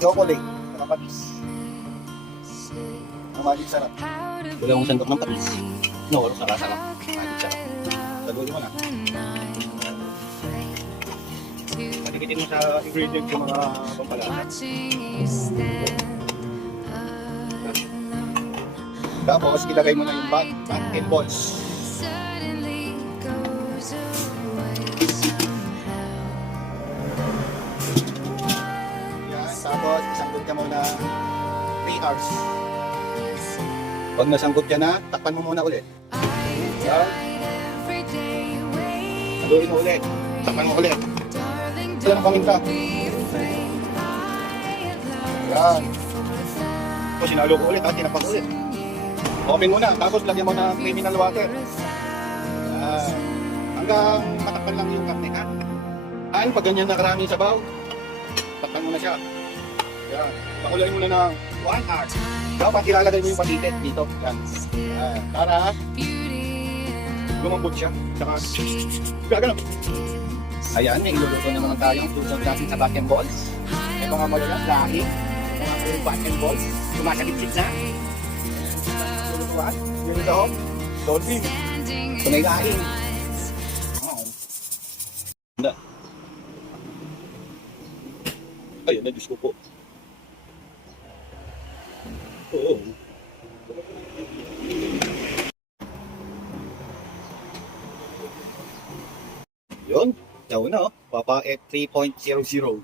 chocolate, saka patis. Ang magic sarap. Wala akong sandok ng patis. No, wala sarap. Magic sarap. Sagutin mo na. Patikitin mo sa ingredients yung mga pampalasa. Tapos, ilagay mo na yung bat and balls. Yan, tapos isanggot ka muna 3 hours. Pag nasanggot ka na, takpan mo muna ulit. Yan. Haluin mo ulit. Takpan mo ulit. Sila ng paminta. Yan. Tapos sinalo ko ulit, tinapak ulit. Open mo na, tapos lagyan mo ng mineral water. Yan. Hanggang matakpan lang yung karne, ha? Pag ganyan na karaming sabaw, takpan mo na siya. Yan. Pakulayin mo na ng 1 hour. Dapat ilalagay mo yung patitit dito. Yan. Yan. Para lumambot siya. Saka, gagano. Ayan, may iluluto naman tayong susod natin sa back and balls. May mga malalang lahing, mga puro back and balls. Sumasagit-sit na. Lulutuan. Yun ito. Dolphin. Ito may lahing. Ayun na, Diyos ko po. Oo. Yun. Yaw na, Papa F 3.00.